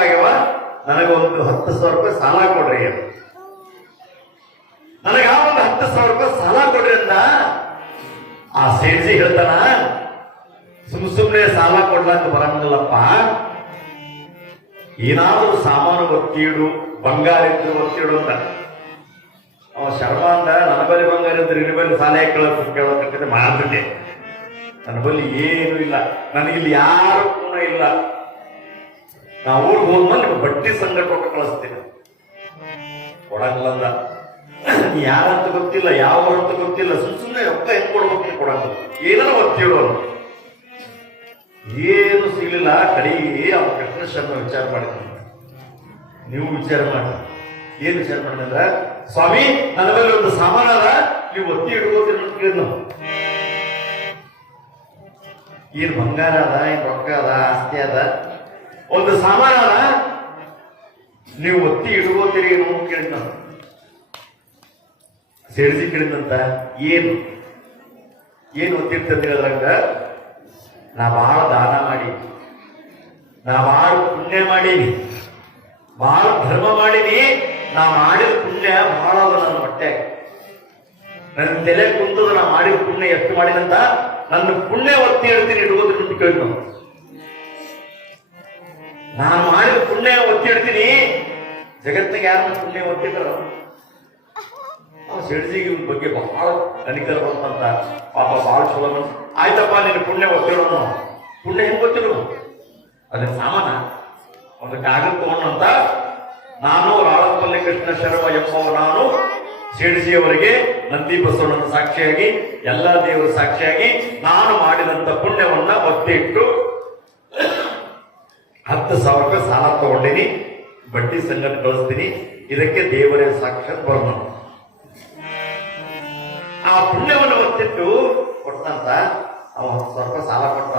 ಆಗ್ಯಾವ, ನನಗೊಂದು 10,000 ರೂಪಾಯಿ ಸಾಲ ಕೊಡ್ರಿ. ನನಗ ಒಂದು 10,000 ರೂಪಾಯಿ ಸಾಲ ಕೊಡ್ರಿ ಅಂತ ಆ ಸೇಠಿ ಹೇಳ್ತಾನ, ಸುಮ್ಮನೆ ಸಾಲ ಕೊಡ್ಲಾಕ ಬರಂಗಿಲ್ಲಪ್ಪ, ಏನಾದ್ರೂ ಸಾಮಾನು ಒತ್ತಿಡು, ಬಂಗಾರ ಇದ್ರು ಒತ್ತಿಡು ಅಂತ. ಅವ ಶರ್ಮ ಅಂದ, ನನ್ನ ಬಳಿ ಬಂಗಾರ ಇದ್ರೆ ನಿನ್ನ ಬಳಿ ಸಾಲ ಕೇಳೋಕೆ ಮಾಡ್ಬಿಟ್ಟೆ. ನನ್ನ ಬಳಿ ಏನು ಇಲ್ಲ, ನನಗಿಲ್ಲಿ ಯಾರು ಕೂಡ ಇಲ್ಲ. ನಾ ಊರಿಗೆ ಹೋದ್ಮೇಲೆ ಬಡ್ಡಿ ಸಂಘ ಕೊಟ್ಟು ಕಳಿಸ್ತೀನಿ. ಕೊಡಂಗಿಲ್ಲ, ಯಾರಂತ ಗೊತ್ತಿಲ್ಲ, ಯಾವ ಅಂತ ಗೊತ್ತಿಲ್ಲ, ಸುಮ್ಮನೆ ರೊಕ್ಕ ಹೆಂಗ್ ಕೊಡ್ಬೇಕು ಕೊಡಂಗಿಲ್ಲ, ಏನಾರ ಒತ್ತಿಡು. ಏನು ಸಿಗ್ಲಿಲ್ಲ. ಕಡೆಗೆ ಅವ್ರ ಕೃಷ್ಣ ಶರ್ಮ ವಿಚಾರ ಮಾಡಿದ್ರು. ನೀವು ವಿಚಾರ ಮಾಡಿ, ಏನ್ ವಿಚಾರ ಮಾಡಿದ್ರ, ಸ್ವಾಮಿ ನನ್ನ ಮೇಲೆ ಒಂದು ಸಾಮಾನ ಅದ, ನೀವು ಒತ್ತಿ ಇಡ್ಬೋದಿಲ್ಲ ಅಂತ ಕೇಳಿದ್ ನಾವು. ಏನ್ ಬಂಗಾರ ಅದ, ಏನ್ ರೊಕ್ಕ ಅದ, ಆಸ್ತಿ ಅದ, ಒಂದು ಸಾಮಾನ ಅದ, ನೀವು ಒತ್ತಿ ಇಡ್ಬೋದಿರಿ ಏನು ಅಂತ ಕೇಳಿದ್ ನಾವು. ಸೇಡ್ಸಿ ಕೇಳಿದಂತ, ಏನು ಒತ್ತಿರ್ತಂತ ಹೇಳಿದ್ರಂಗ, ನಾ ಬಹಳ ದಾನ ಮಾಡಿ, ನಾ ಬಹಳ ಪುಣ್ಯ ಮಾಡೀನಿ, ಬಹಳ ಧರ್ಮ ಮಾಡೀನಿ, ನಾ ಮಾಡಿದ ಪುಣ್ಯ ಬಹಳ ಅದ ನನ್ನ ಹೊಟ್ಟೆ. ನನ್ನ ತಲೆ ಕುಂತದ ನಾ ಮಾಡಿದ ಪುಣ್ಯ ಎಷ್ಟು ಮಾಡಿದಂತ, ನನ್ನ ಪುಣ್ಯ ಒತ್ತಿ ಇಡ್ತೀನಿ ಇಡುವುದ್ರ ಅಂತ ಕೇಳಿ ನಾವು. ನಾನು ಮಾಡಿದ ಪುಣ್ಯ ಒತ್ತಿ ಇಡ್ತೀನಿ. ಜಗತ್ತಿಗೆ ಯಾರನ್ನ ಪುಣ್ಯ ಒತ್ತಿದ್ರು ಶೆಡ್ಜಿಗೆ ಬಗ್ಗೆ ಬಹಳ ಕನಿಕರ ಬಂತಂತ, ಪಾಪ ಬಹಳ ಚಲೋ ಬಂತ. ಆಯ್ತಪ್ಪ ನಿನ್ನ ಪುಣ್ಯ ಒತ್ತಿಡೋಣ. ಪುಣ್ಯ ಹೆಂಗ್ ಗೊತ್ತಿಡು, ಅದೇ ಸಾಮಾನ ಒಂದು ಕಾಗದ ತಗೊಂಡಂತ, ನಾನು ರಾಳಪಲ್ಲಿ ಕೃಷ್ಣ ಶರ್ಮ ಎಂಬವ ನಾನು ಶೆಡ್ಜಿಯವರಿಗೆ ನಂದಿ ಬಸವಣ್ಣನ ಸಾಕ್ಷಿಯಾಗಿ, ಎಲ್ಲಾ ದೇವರ ಸಾಕ್ಷಿಯಾಗಿ ನಾನು ಮಾಡಿದಂತ ಪುಣ್ಯವನ್ನ ಒತ್ತಿ ಇಟ್ಟು 10,000 ರೂಪಾಯಿ ಸಾಲ ತಗೊಂಡಿನಿ, ಬಡ್ಡಿ ಸಂಘಟ ಕಳಿಸ್ತೀನಿ, ಇದಕ್ಕೆ ದೇವರೇ ಸಾಕ್ಷಾತ್ ಬರೋಣ. ಆ ಪುಣ್ಯವನ್ನು ಒತ್ತಿಟ್ಟು ಕೊಟ್ಟಂತ ಅವ 10,000 ರೂಪಾಯಿ ಸಾಲ ಕೊಟ್ಟ.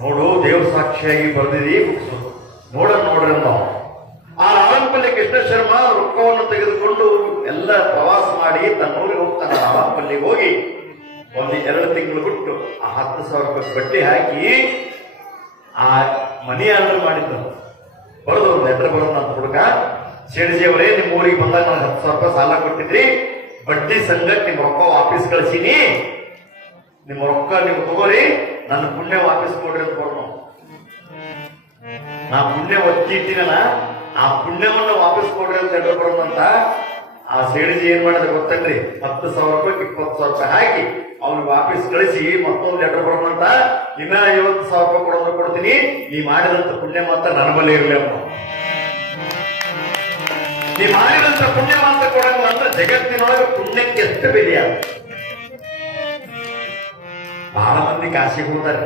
ನೋಡು, ದೇವ್ರ ಸಾಕ್ಷಿಯಾಗಿ ಬರ್ದಿದಿ, ನೋಡ್ರಿ ಅಂದ. ಆ ರಾಮಪಲ್ಲಿ ಕೃಷ್ಣ ಶರ್ಮ ರೊಕ್ಕವನ್ನು ತೆಗೆದುಕೊಂಡು ಎಲ್ಲ ಪ್ರವಾಸ ಮಾಡಿ ತನ್ನ ಊರಿಗೆ ಹೋಗ್ತಾನೆ. ರಾಮಪಲ್ಲಿಗೆ ಹೋಗಿ 1-2 ತಿಂಗಳು ಬಿಟ್ಟು ಆ 10,000 ರೂಪಾಯಿ ಬಡ್ಡಿ ಹಾಕಿ ಆ ಮನಿ ಆರ್ಡರ್ ಮಾಡಿದ್ದು ಬರೋದು ಒಂದು ಲೆಟರ್ ಬರೋದು ಅಂತ ಹುಡುಗ, ಶೇಡ್ಜಿಯವರೇ ನಿಮ್ಮ ಊರಿಗೆ ಬಂದಾಗ ನನಗೆ 10,000 ರೂಪಾಯಿ ಸಾಲ ಕೊಟ್ಟಿದ್ರಿ, ಬಡ್ಡಿ ಸಂಘಕ್ಕೆ ನಿಮ್ಮ ರೊಕ್ಕ ವಾಪಸ್ ಕಳಿಸೀನಿ, ನಿಮ್ಮ ರೊಕ್ಕ ನೀವು ತಗೋರಿ, ನನ್ನ ಪುಣ್ಯ ವಾಪಸ್ ಕೊಡ್ರಿ ಅಂತ ಕೊಡೋಣ. ನಾ ಪುಣ್ಯ ಒತ್ತಿ ಇಟ್ಟಿನಲ್ಲ, ಆ ಪುಣ್ಯವನ್ನು ವಾಪಸ್ ಕೊಡ್ರಿ ಅಂತ ಲೆಟರ್ ಬರೋದಂತ. ಆ ಶೇಡ್ಜಿ ಏನ್ ಮಾಡಿದ್ರೆ ಗೊತ್ತನ್ರಿ, 10,000 ರೂಪಾಯಿ 20,000 ರೂಪಾಯಿ ಹಾಕಿ ಅವ್ನಿಗೆ ವಾಪಸ್ ಕಳಿಸಿ ಮತ್ತೊಂದು ಲೆಟರ್ ಬರೋದಂತ. ಇನ್ನ 50,000 ರೂಪಾಯಿ ಕೊಡೋದು ಕೊಡ್ತೀನಿ, ನೀ ಮಾಡಿದಂತ ಪುಣ್ಯ ಮಾತ್ರ ನನ್ನ ಬಳಿ ಇರಲಿ ಅಮ್ಮ. ನೀ ಮಾಡಿದಂತ ಪುಣ್ಯ ಮಾತ್ರ ಕೊಡಂಗ ಅಂದ್ರೆ ಜಗತ್ತಿನೊಳಗೆ ಪುಣ್ಯಕ್ಕೆ ಎಷ್ಟು ಬೆಲೆಯ. ಬಹಳ ಮಂದಿ ಕಾಶಿಗೆ ಹೋದಾರೆ,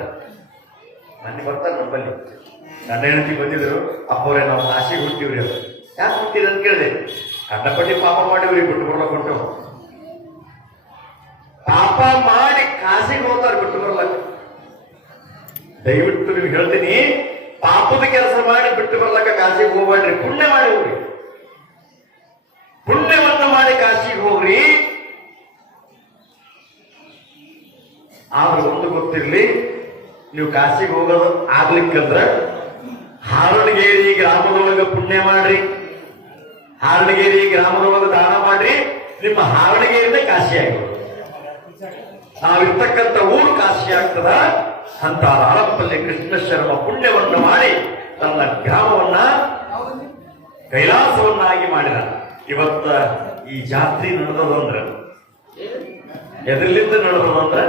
ಮಂದಿ ಬರ್ತಾರೆ ನಮ್ಮಲ್ಲಿ. ಗಂಡ ಹೆಂಡತಿ ಬಂದಿದ್ರು, ಅಪ್ಪವ್ರೆ ನಾವು ಕಾಶಿಗೆ ಹುಟ್ಟಿವ್ರಿ. ಅದು ಯಾಕೆ ಹುಟ್ಟಿದ ಅಂತ ಕೇಳಿದೆ. ಕಂಡಪಟ್ಟಿ ಪಾಪ ಮಾಡಿವ್ರಿ, ಬಿಟ್ಟು ಬರ್ಲಕ್ ಹೊಂಟು. ಪಾಪ ಮಾಡಿ ಕಾಶಿಗೆ ಹೋಗ್ತಾರೆ, ಬಿಟ್ಟು ಬರ್ಲಕ್. ದಯವಿಟ್ಟು ನೀವು ಹೇಳ್ತೀನಿ, ಪಾಪದ ಕೆಲಸ ಮಾಡಿ ಬಿಟ್ಟು ಬರ್ಲಕ್ಕ ಕಾಶಿಗೆ ಹೋಗ್ಬೇಡ್ರಿ, ಪುಣ್ಯ ಮಾಡಿ ಹೋಗ್ರಿ. ಪುಣ್ಯವನ್ನು ಮಾಡಿ ಕಾಶಿಗೆ ಹೋಗ್ರಿ. ಆದ್ರೆ ಒಂದು ಗೊತ್ತಿರ್ಲಿ, ನೀವು ಕಾಶಿಗೆ ಹೋಗೋದು ಆಗ್ಲಿಕ್ಕಂದ್ರ ಹಾರಡಗೇರಿ ಗ್ರಾಮದೊಳಗೆ ಪುಣ್ಯ ಮಾಡ್ರಿ, ಹಾರಡಗೇರಿ ಗ್ರಾಮದೊಳಗೆ ದಾನ ಮಾಡ್ರಿ, ನಿಮ್ಮ ಹಾರಡಗೇರಿನೇ ಕಾಶಿ ಆಗ್ತದೆ. ನಾವಿರ್ತಕ್ಕಂಥ ಊರು ಕಾಶಿ ಆಗ್ತದ ಅಂತ ರಾಳಪಲ್ಲಿ ಕೃಷ್ಣ ಶರ್ಮ ಪುಣ್ಯವನ್ನು ಮಾಡಿ ತನ್ನ ಗ್ರಾಮವನ್ನ ಕೈಲಾಸವನ್ನಾಗಿ ಮಾಡಿದ. ಇವತ್ತ ಈ ಜಾತ್ರೆ ನಡೆದದು ಅಂದ್ರ ಎದರ್ಲಿಂದ ನಡೆದದು ಅಂದ್ರ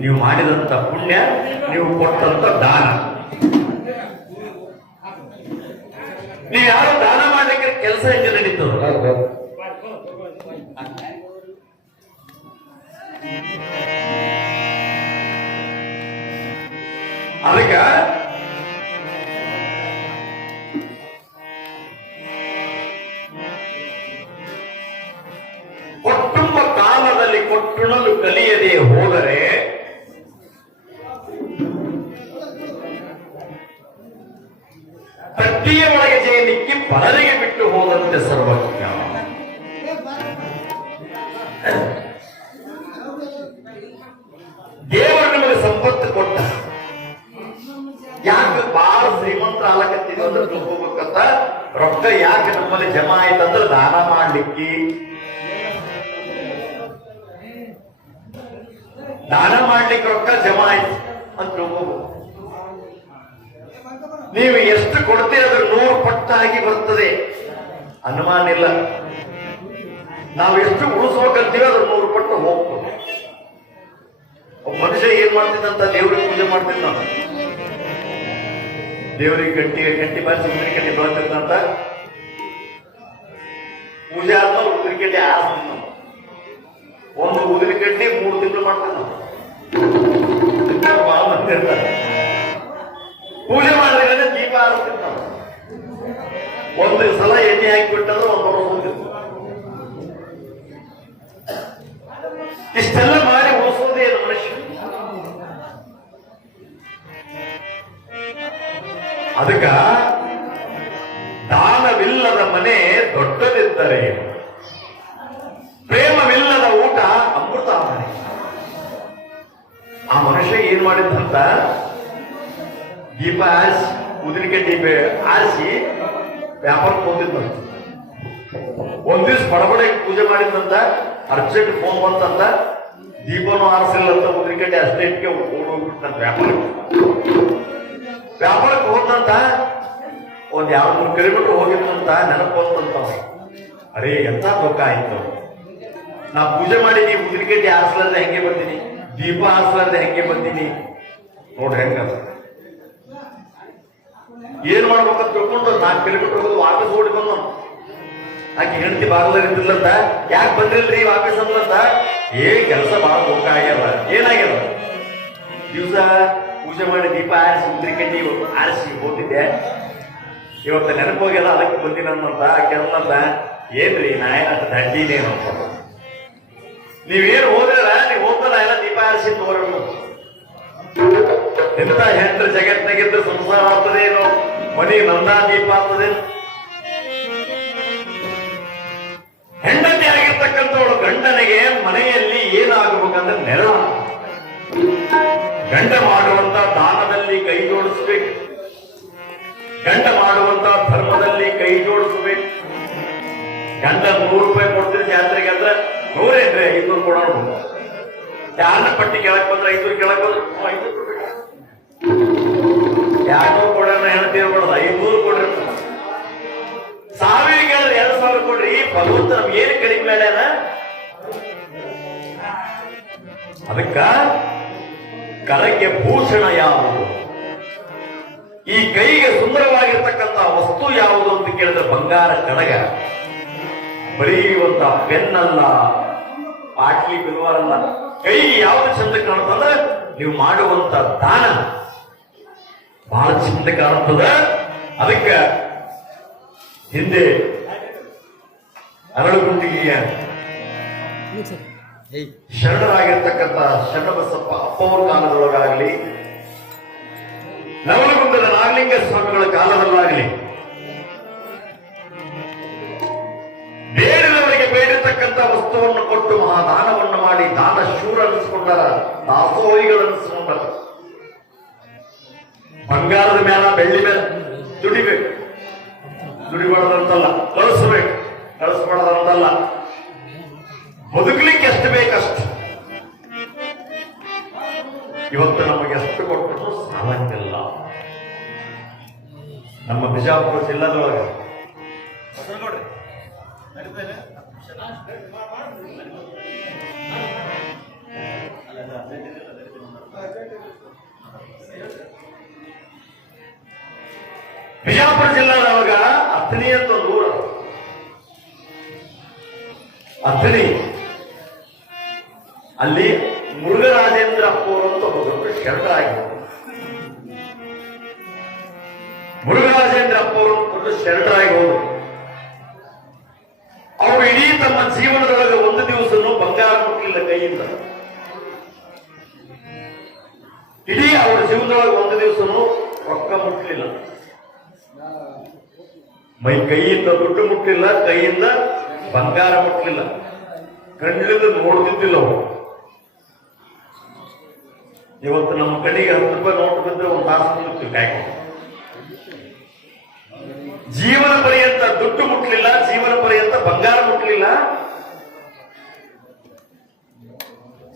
ನೀವು ಮಾಡಿದಂತ ಪುಣ್ಯ, ನೀವು ಕೊಟ್ಟಂತ ದಾನ. ನೀವು ಯಾರು ದಾನ ಮಾಡ್ಲಿಕ್ಕೆ ಕೆಲಸ ಹೆಂಗೆ ನಡೀತದ, ಅದಕ್ಕ ಕುಟುಂಬ ಕಾಲದಲ್ಲಿ ಕೊಟ್ಟುಣಲು ಕಲಿಯದೆ ಹೋದರೆ ತಟ್ಟಿಯ ಒಳಗೆ ಜಯನಿಕ್ಕಿ ಪರರಿಗೆ ಬಿಟ್ಟು ಹೋದಂತೆ ಸರ್ವಜ್ಞ. ದೇವರು ನಮಗೆ ಸಂಪತ್ತು ಕೊಟ್ಟ, ಯಾಕೆ ಬಹಳ ಶ್ರೀಮಂತ ತಿಳ್ಕೋಬೇಕಂತ ರೊಕ್ಕ ಯಾಕೆ ನಮ್ಮಲ್ಲಿ ಜಮಾ ಆಯ್ತಂದ್ರೆ ದಾನ ಮಾಡ್ಲಿಕ್ಕೆ. ದಾನ ಮಾಡ್ಲಿಕ್ಕೆ ರೊಕ್ಕ ಜಮಾ ಆಯ್ತು ಅಂತ ತಿಳ್ಕೋಬೇಕು. ನೀವು ಎಷ್ಟು ಕೊಡ್ತೀರಿ ಅದ್ರ 100 ಪಟ್ಟಾಗಿ ಬರ್ತದೆ, ಅನುಮಾನ ಇಲ್ಲ. ನಾವು ಎಷ್ಟು ಉಳಿಸ್ಬೇಕಂತೀವಿ ಅದ್ರ 100 ಪಟ್ಟು ಹೋಗ್ತದೆ. ಒಬ್ಬ ಮನುಷ್ಯ ಏನ್ ಮಾಡ್ತಿದ್ದಂತ ದೇವ್ರಿಗೆ ಪೂಜೆ ಮಾಡ್ತಿದ್ದ, ನಾನು ದೇವರಿಗೆ ಗಂಟಿ ಬಾರಿಸಿ ಉದ್ರಿ ಕಟ್ಟಿ ಬೆಳತಿದ್ದಂತ. ಪೂಜೆ ಆದ್ಮೇಲೆ ಉದ್ರಿ ಕಟ್ಟಿ ಆಡ್ತಿದ್ದ. ಒಂದು ಉದ್ರಿ ಕಟ್ಟಿ 3 ತಿಂಗಳು ಮಾಡ್ತಿದ್ದ. ಬಹಳ ಮಂದಿ ಇರ್ತಾರೆ. ಪೂಜೆ ಮಾಡಿದ್ರೆ ದೀಪ ಆರಿಸ್ತಿದ್ದ. ಒಂದು ಸಲ ಎಣ್ಣೆ ಹಾಕಿಬಿಟ್ಟಂದ್ರೆ 1 ವರ್ಷ ಹೋಗ್ತಿತ್ತು. ಇಷ್ಟೆಲ್ಲ ಮಾಡಿ ಉಳಿಸೋದೇ ಏನು ಮನುಷ್ಯ? ಅದಕ್ಕ ದಾನವಿಲ್ಲದ ಮನೆ ದೊಡ್ಡದಿದ್ದರೆ, ಪ್ರೇಮವಿಲ್ಲದ ಊಟ ಅಮೃತ ಮನೆ. ಆ ಮನುಷ್ಯ ಏನ್ ಮಾಡಿದಂತ ದೀಪ ಆರಿಸಿ ಉದಿರಿಕೆ ದೀಪ ಆರಿಸಿ ವ್ಯಾಪಾರಕ್ಕೆ ಹೋಗಿದ್ದಂತ. ಒಂದ್ ದಿವ್ಸ ಬಡಬಡ ಪೂಜೆ ಮಾಡಿದಂತ, ಅರ್ಜೆಂಟ್ ಫೋನ್ ಬಂತಂತ, ದೀಪನೂ ಆರಿಸಿಲ್ಲಂತ, ಉದಿರಿಕಟ್ಟೆ ಅಷ್ಟೇ ಇಟ್ಕೆ ಓಡೋಗ್ಬಿಟ್ಟಂತ ವ್ಯಾಪಾರಕ್ಕೆ ಹೋದಂತ. ಒಂದ್ 2-3 ಕಿಲೋಮೀಟರ್ ಹೋಗಿದ್ದಂತ ನೆನಪು ಬಂತಂತ. ಅರೇ ಎಂತ ದುಃಖ ಆಯ್ತು, ನಾ ಪೂಜೆ ಮಾಡಿ ನೀವು ಉದಿರಿಕಟ್ಟೆ ಆರಿಸ್ಲಾರ್ದೆ ಹೆಂಗೆ ಬಂದೀನಿ, ದೀಪ ಆರಿಸ್ಲಾರ್ದೆ ಹೆಂಗೆ ಬಂದೀನಿ ನೋಡ್ರಿ ಹೆಂಗ. ಏನ್ ಮಾಡ್ಬೇಕಂತ ತಿಳ್ಕೊಂಡು 4 ಕಿಲೋಮೀಟರ್ ಹೋಗೋದು ವಾಪಸ್ ಓಡಿ ಬಂದ. ಆಕೆ ಹೆಂಡತಿ ಬಾಗಲ ಇದ್ದಿಲ್ಲಂತ, ಯಾಕೆ ಬಂದಿಲ್ರಿ ವಾಪಸ್ ಅಂದ್ಲಂತ. ಕೆಲಸ ಬಹಳ ದುಃಖ ಆಗ್ಯಾವ. ಏನಾಗ್ಯಾವ, ದಿವಸ ಪೂಜೆ ಮಾಡಿ ದೀಪ ಆರಿಸಿ ಉದ್ರಿಕಟ್ಟಿ ಆರಿಸಿ ಹೋಗಿದ್ದೆ, ಇವತ್ತು ನೆನಪು ಹೋಗ್ಯಲ್ಲ ಅದಕ್ಕೆ ಬಂದಿನಂತ. ಕೆಲವಂತ ಏನ್ರಿ ನಾ ಏನಂತ ದಂಡಿನೇನು ಅಂತ. ನೀವೇನು ಹೋದ್ರಲ್ಲ, ನೀವು ಹೋಗ್ತಲ್ಲ ಎಲ್ಲ ದೀಪ ಆರಿಸಿ ತೋರಣ. ಎಂತ ಹೆಂಡ್ರ ಜಗತ್ತಿನಾಗಿದ್ದು ಸಂಸಾರ ಆಗ್ತದೇನೋ, ಮನಿ ನಂದಾ ದೀಪ ಆಗ್ತದೇನು. ಹೆಂಡತಿ ಆಗಿರ್ತಕ್ಕಂಥವಳು ಗಂಡನಿಗೆ ಮನೆಯಲ್ಲಿ ಏನಾಗಬೇಕಂದ್ರೆ ನೆರಳು. ಗಂಡ ಮಾಡುವಂತ ದಾನದಲ್ಲಿ ಕೈ ಜೋಡಿಸ್ಬೇಕು, ಗಂಡ ಮಾಡುವಂತ ಧರ್ಮದಲ್ಲಿ ಕೈ ಜೋಡಿಸ್ಬೇಕು. ಗಂಡ 100 ರೂಪಾಯಿ ಕೊಡ್ತೀರಿ ಜಾತ್ರೆಗೆ ಅಂದ್ರೆ 100 ಏನ್ರಿ 500 ಕೊಡೋಣ. ಯಾರನ್ನ ಪಟ್ಟಿ ಕೆಳಕ್ ಬಂದ್ರೆ 500 ಕೆಳಕ್ ಬಂದ್ರೆ 500 200 ಕೊಡೋಣ. ಹೆಣ್ತಿ ಇರ್ಬಾರ್ದು, 500 ಕೊಡ್ರಿ. 1000 ಕೇಳಿದ್ರೆ 2000 ಕೊಡ್ರಿ. ಭಗವಂತ ನಮ್ಗೆ ಏನು ಕಡಿಮೆ ಮಾಡ್ಯಾನ. ಅದಕ್ಕ ಕರಕ್ಕೆ ಭೂಷಣ ಯಾವುದು, ಈ ಕೈಗೆ ಸುಂದರವಾಗಿರ್ತಕ್ಕಂಥ ವಸ್ತು ಯಾವುದು ಅಂತ ಕೇಳಿದ್ರೆ ಬಂಗಾರ ಕಡಗ. ಬರೆಯುವಂತ ಪೆನ್ನಲ್ಲ, ಪಾಟ್ಲಿ ಬಿಲ್ವಾರಲ್ಲ. ಕೈಗೆ ಯಾವ್ದು ಚಂದ ಕಾಣ್ತದ, ನೀವು ಮಾಡುವಂತ ದಾನ ಬಹಳ ಚಂದ ಕಾಣುತ್ತದ. ಅದಕ್ಕ ಹಿಂದೆ ಅರಳುಗುಂಡಿಗೆಯ ಶರಣರಾಗಿರ್ತಕ್ಕಂಥ ಶರಣಬಸಪ್ಪ ಅಪ್ಪವರ ಕಾಲದೊಳಗಾಗಲಿ, ನವಲಗುಂದದ ನಾಗಲಿಂಗ ಸ್ವಾಮಿಗಳ ಕಾಲದಲ್ಲಾಗಲಿ, ಬೇಡಿದವರಿಗೆ ಬೇಡಿರ್ತಕ್ಕಂಥ ವಸ್ತುವನ್ನು ಕೊಟ್ಟು ಮಹಾದಾನವನ್ನು ಮಾಡಿ ದಾನ ಶೂರ ಅನ್ನಿಸ್ಕೊಂಡಾರ, ದಾಸೋಹಿಗಳನ್ನಿಸ್ಕೊಂಡಾರ. ಬಂಗಾರದ ಮೇಲ ಬೆಳ್ಳಿ ಮೇಲೆ ದುಡಿಬೇಕು, ದುಡಿಬಾರ್ದಂತಲ್ಲ, ಕಳಿಸ್ಬೇಕು, ಕಳಿಸ್ಬಾರ್ದಂತಲ್ಲ. ಬದುಕಲಿಕ್ಕೆ ಎಷ್ಟು ಬೇಕಷ್ಟು. ಇವತ್ತು ನಮಗೆ ಎಷ್ಟು ಕೊಟ್ಟರು ಸಾಲಂಗಿಲ್ಲ. ನಮ್ಮ ಬಿಜಾಪುರ ಜಿಲ್ಲಾದೊಳಗೆ ಬಿಜಾಪುರ ಜಿಲ್ಲಾದೊಳಗ ಅಥಣಿ ಅಂತ ಒಂದು ಊರು. ಅಥಣಿ ಅಲ್ಲಿ ಮುರುಘರಾಜೇಂದ್ರ ಅಪ್ಪವರು ಅಂತ ಒಬ್ಬ ದೊಡ್ಡ ಶರಣರಾಗಿದ್ದರು. ಮುರುಘರಾಜೇಂದ್ರ ಅಪ್ಪವರು ದೊಡ್ಡ ಶರಣರಾಗಿ ಹೋದರು. ಅವರು ಇಡೀ ತಮ್ಮ ಜೀವನದೊಳಗೆ ಒಂದು ದಿವಸನೂ ಬಂಗಾರ ಮುಟ್ಟಲಿಲ್ಲ ಕೈಯಿಂದ. ಇಡೀ ಅವರ ಜೀವನದೊಳಗೆ ಒಂದು ದಿವಸನೂ ರೊಕ್ಕ ಮುಟ್ಟಲಿಲ್ಲ. ಕೈಯಿಂದ ದುಡ್ಡು ಮುಟ್ಟಲಿಲ್ಲ, ಕೈಯಿಂದ ಬಂಗಾರ ಮುಟ್ಟಲಿಲ್ಲ, ಕಣ್ಣಿಂದ ನೋಡ್ತಿದ್ದಿಲ್ಲ ಅವರು. ಇವತ್ತು ನಮ್ಮ ಕಡೆಗೆ 10 ರೂಪಾಯಿ ನೋಟ್ ಬಿದ್ರೆ ಒಂದು ತಾಸು ಕಾಯ್ಕೊಂಡು ದುಡ್ಡು ಮುಟ್ಲಿಲ್ಲ, ಜೀವನ ಪರ್ಯಂತ ಬಂಗಾರ ಮುಟ್ಲಿಲ್ಲ,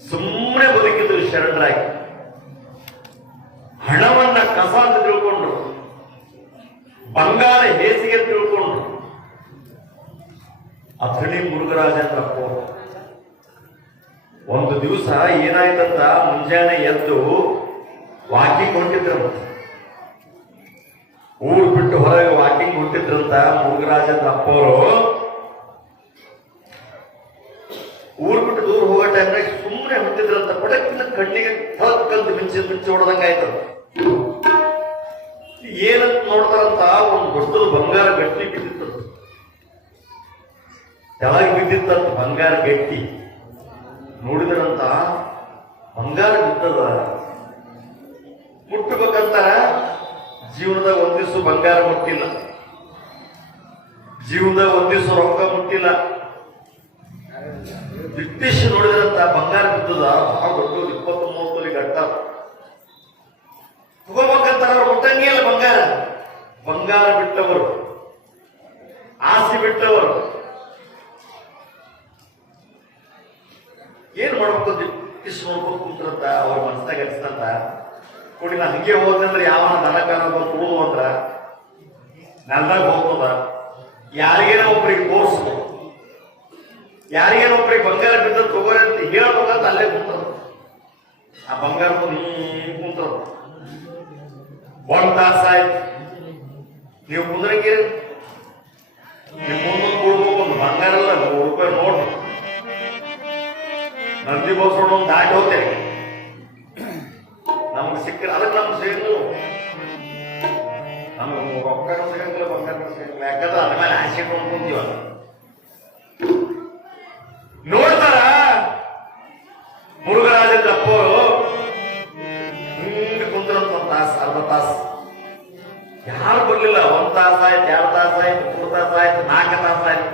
ಸುಮ್ಮನೆ ಬದುಕಿದ್ರು ಶರಣರಾಗಿ. ಹಣವನ್ನ ಕಸ ಅಂತ ತಿಳ್ಕೊಂಡ್ರು, ಬಂಗಾರ ಹೇಸಿಗೆ ತಿಳ್ಕೊಂಡ್ರು. ಅಥಣಿ ಮುರುಘರಾಜೇಂದ್ರಪ್ಪ ಒಂದು ದಿವಸ ಏನಾಯ್ತಂತ, ಮುಂಜಾನೆ ಎದ್ದು ವಾಕಿಂಗ್ ಹೊಂಟಿದ್ರು. ಊರು ಬಿಟ್ಟು ಹೊರಗೆ ವಾಕಿಂಗ್ ಹೊಂಟಿದ್ರಂತ ಮುರುಘರಾಜೇಂದ್ರಪ್ಪ ಅವರು. ಊರು ಬಿಟ್ಟು ದೂರ ಹೋಗೋ ಟೈಮ್ನಾಗ ಸುಮ್ಮನೆ ಹೊಂಟಿದ್ರಂತ. ಪಟಕ್ಕಿನ ಕಣ್ಣಿಗೆ ಥಕ್ಕಂತ ಮಿಂಚಿ ಹೊಡೆದಂಗ ಆಯ್ತದ. ಏನಂತ ನೋಡ್ತಾರಂತ, ಒಂದು ದೊಡ್ಡದು ಬಂಗಾರ ಗಟ್ಟಿ ಬಿದ್ದಿತ್ತು, ತೆಳಗೆ ಬಿದ್ದಿತ್ತಂತ ಬಂಗಾರ ಗಟ್ಟಿ. ನೋಡಿದ್ರಂತ ಬಂಗಾರ ಬಿದ್ದದ, ಮುಟ್ಟಬೇಕಂತ ಜೀವನದಾಗ ಒಂದ್ ದಿವ್ಸ ಬಂಗಾರ ಮುಟ್ಟಿಲ್ಲ, ಜೀವನದಾಗ ಒಂದ್ ದಿವ್ಸ ರೊಕ್ಕ ಮುಟ್ಟಿಲ್ಲ. ಬ್ರಿಟಿಷ್ ನೋಡಿದ್ರಂತ ಬಂಗಾರ ಬಿದ್ದದ, ಬಹಳ ದೊಡ್ಡದು, 20-30 ತೊಲಿ ಗಟ್ಟ. ತಗೋಬೇಕಂತ ಅವ್ರು ಮುಟ್ಟಂಗೇ ಇಲ್ಲ ಬಂಗಾರ. ಬಂಗಾರ ಬಿಟ್ಟವರು, ಆಸೆ ಬಿಟ್ಟವರು ಏನ್ ಮಾಡ್ಬೇಕು ಬ್ರಿಟಿಷ್ ನೋಡ್ಕೊಂಡು ಕುಂತ್ರಂತ. ಅವ್ರ ಮನಸ್ಸಾಗ ಅನ್ಸ್ತಂತ, ಕೊಡಿ ನಾ ಹಂಗೆ ಹೋದಂದ್ರೆ ಯಾವ ದನಕಾರ ಕೊಡುದು ಅಂದ್ರ ನೆಲದಾಗ ಹೋಗ್ತದ. ಯಾರಿಗೇನೋ ಒಬ್ರಿಗೆ ತೋರಿಸ್ಬೋದು, ಯಾರಿಗೇನೋ ಒಬ್ರಿಗೆ ಬಂಗಾರ ಬಿದ್ದ ತಗೋರಿ ಅಂತ ಹೇಳ್ಬೇಕಂತ ಅಲ್ಲೇ ಕುಂತದ. ಆ ಬಂಗಾರ ಕುಂತದ. 1 ತಾಸ ಆಯ್ತು. ನೀವು ಕುಂದ್ರಂಗಿರಿ, ನೀವು ಮುಂದೊಂದು ಕೊಡ್ಬೇಕು. ಒಂದು ಬಂಗಾರ ಅಲ್ಲ, ₹100 ನೋಟ್. ನಂದಿ ಬೋಸ್ ರೋಡ್ ಒಂದು ದಾಟಿ ಹೋಗ್ತೇವೆ, ನಮ್ಗೆ ಸಿಕ್ಕ ಅದಕ್ಕೆ ನಮ್ಗೆ ಸಿಗಂಗಿಲ್ಲ, ನಮ್ಗೆ ರೊಕ್ಕ ಸಿಗಂಗಿಲ್ಲ, ಬಂಗಾರ ಸಿಗಂಗಿಲ್ಲ. ಯಾಕಂದ್ರೆ ಅದ್ರ ಮೇಲೆ ಆಸೆ ಇಟ್ಕೊಂಡು ಕುಂತೀವ. ನೋಡ್ತಾರ ಮುರುಘರಾಜೇಂದ್ರಪ್ಪ ಅವರು ಹಿಂಗೆ ಕುಂದ್ರಂತ 1 ತಾಸು, ಅರ್ಧ ತಾಸು. ಯಾರು ಬರ್ಲಿಲ್ಲ. 1 ತಾಸು ಆಯ್ತು, 2 ತಾಸು ಆಯ್ತು, 3 ತಾಸು ಆಯ್ತು, 4 ತಾಸು ಆಯ್ತು,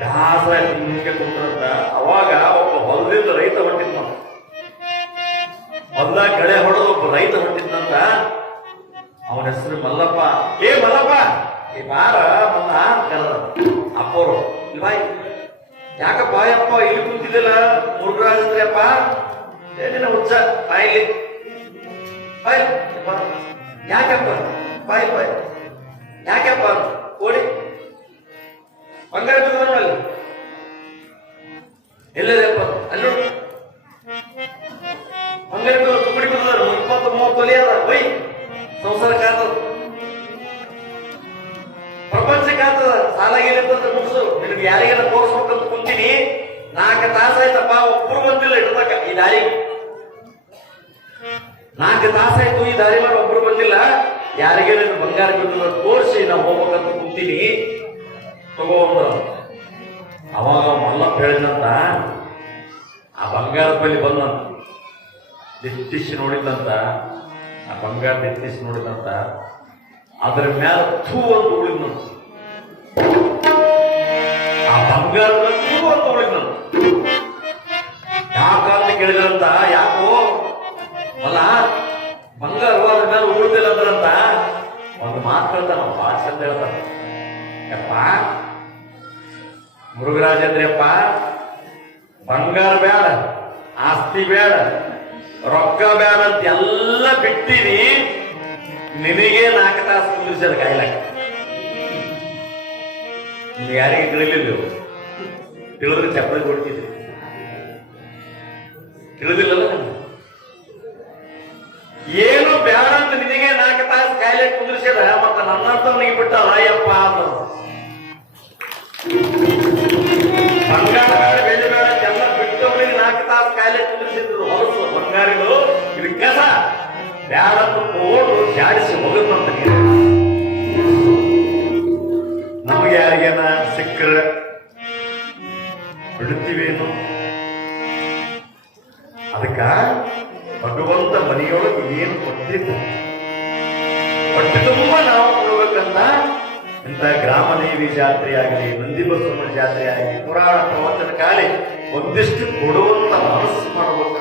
ದಾಸರಾಯ್ತು. ಹಿಂಗೆ ಕುಂದ್ರಂತ. ಅವಾಗ ಒಬ್ಬ ಹೊಲದಿಂದ ರೈತ ಹೊಂಟಿದ್ನ, ಹೊಲ್ದಾಗ ಕಳೆ ಹೊಡೆದು ಒಬ್ಬ ರೈತ ಹೊಂಟಿದ್ನಂತ. ಅವನ ಹೆಸರು ಮಲ್ಲಪ್ಪ. ಏ ಮಲ್ಲಪ್ಪ, ಈ ಬಾರ ಮಲ್ಲ ಕರೆದ ಅಪ್ಪವರು. ಬಾಯ್, ಯಾಕಪ್ಪ ಯಪ್ಪ ಇಲ್ಲಿ ಕುಂತಿದ್ದಿಲ್ಲ ಮುರುಘರಾಜೇಂದ್ರಪ್ಪ? ಏನಿನ ಹುಚ್ಚ ಬಾಯಿಲಿ, ಬಾಯ್ ಯಾಕಪ್ಪ, ಬಾಯ್ ಬಾಯ್ ಯಾಕಪ್ಪ? ಕೋಡಿ ಬಂಗಾರ ಬಿದ್ದವನಲ್ಲಿ ಎಲ್ಲದಪ್ಪ? ಅಲ್ಲಿ ನೋಡಿ ಬಂಗಾರ ತುಕಡಿ ಬಿದ್ದದ, 20-30 ತೊಲಿ ಅದ. ಬೈ ಸಂಸಾರಕ್ಕೆ ಆಗ್ತದ, ಪ್ರಪಂಚಕ್ಕೆ ಆಗ್ತದ. ಸಾಲ ಏನಿರ್ತದ ಮುಗಿಸು. ನಿನಗೆ ಯಾರಿಗಾರ ತೋರಿಸ್ಬೇಕಂತ ಕುಂತೀನಿ. 4 ತಾಸು ಆಯ್ತಪ್ಪ, ಒಬ್ಬರು ಬಂದಿಲ್ಲ ಇಡತಕ್ಕ ಈ ದಾರಿ. 4 ತಾಸು ಆಯ್ತು, ಈ ದಾರಿ ಮೇಲೆ ಒಬ್ಬರು ಬಂದಿಲ್ಲ. ಯಾರಿಗೆ ಬಂಗಾರ ಬಿದ್ದದ ತೋರಿಸಿ ನಾವು ಹೋಗ್ಬೇಕಂತ ಕುಂತೀನಿ, ತಗೋಂದ್ರ. ಅವಾಗ ಮಲ್ಲಪ್ಪ ಹೇಳಿದಂತ, ಆ ಬಂಗಾರದ ಬಳಿ ಬಂದಂತ. ಬ್ರಿಟಿಷ್ ನೋಡಿದಂತ, ಆ ಬಂಗಾರ ಬ್ರಿಟಿಷ್ ನೋಡಿದಂತ. ಅದ್ರ ಮ್ಯಾಲ ಥೂ ಅಂತ ಉಳಿದಂತ, ಆ ಬಂಗಾರದ ಥೂ ಅಂತ ಉಳಿದಂತ. ಯಾಕಂತ ಕೇಳಿದ್ರಂತ, ಯಾಕೋ ಅಲ್ಲ ಬಂಗಾರ ಅದ್ರ ಮೇಲೆ ಉಳಿದಿಲ್ಲ ಅಂದ್ರಂತ. ಒಂದು ಮಾತು ಹೇಳ್ತಾನ, ಭಾಳ ಚಂದ ಹೇಳ್ತಾನ. ಯಪ್ಪ ಮುರುಘರಾಜೇಂದ್ರಪ್ಪ, ಬಂಗಾರ ಬೇಡ, ಆಸ್ತಿ ಬೇಡ, ರೊಕ್ಕ ಬೇಡ ಅಂತ ಎಲ್ಲ ಬಿಟ್ಟಿನಿ. ನಿನಗೆ 4 ತಾಸು ಕುಂದಿರ್ಸದ ಕಾಯ್ಲಾಕ. ನೀವು ಯಾರಿಗೆ ತಿಳಿಲಿಲ್ಲ, ತಿಳಿದ್ರೆ ಚಪ್ಪಲಿ ಕೊಡ್ತಿದ್ರಿ. ತಿಳಿದಿಲ್ಲಲ್ಲ, ಏನು ಬೇಡ ಅಂತ ನಿನಗೆ 4 ತಾಸು ಕಾಯಿಲೆ ಕುಂದಿರ್ಸದ. ಮತ್ತ ನನ್ನಂತವನಿಗೆ ಬಿಟ್ಟಲ್ಲ ಅಯ್ಯಪ್ಪ ಅಂತ. ಬಂಗಾರ ಬೇಡ, ಬೆಳ್ಳಿ ಬೇಡ ಎಲ್ಲ ಬಿಟ್ಟವನಿಗೆ 4 ತಾಸು ಕಾಯಿಲೆ ಕುಂದಿರ್ಸಿದ್ರು. ಹೊರಸು ಬಂಗಾರಿಗಳು ಇದು ಕಸ ಬ್ಯಾಡನ್ನು ಓಡು ಜಾಡಿಸಿ ಹೋಗುತ್ತಂತ. ನಮಗೆ ಯಾರಿಗೇನ ಸಿಕ್ಕರೆ ಬಿಡುತ್ತೀವೇನು? ಅದಕ್ಕ ಭಗವಂತ ಮನೆಯೊಳಗೆ ಏನು ಕೊಟ್ಟಿದ್ದು ಹೊಟ್ಟೆ ತುಂಬ ನಾವು ಕೊಡ್ಬೇಕಂತ. ಇಂಥ ಗ್ರಾಮದೇವಿ ಜಾತ್ರೆ ಆಗಲಿ, ನಂದಿ ಬಸವನ ಜಾತ್ರೆ ಆಗಲಿ, ಪುರಾಣ ಪ್ರವಚನ ಕಾಲಿ ಒಂದಿಷ್ಟು ಕೊಡುವಂತ ಮನಸ್ಸು ಮಾಡಬೇಕು.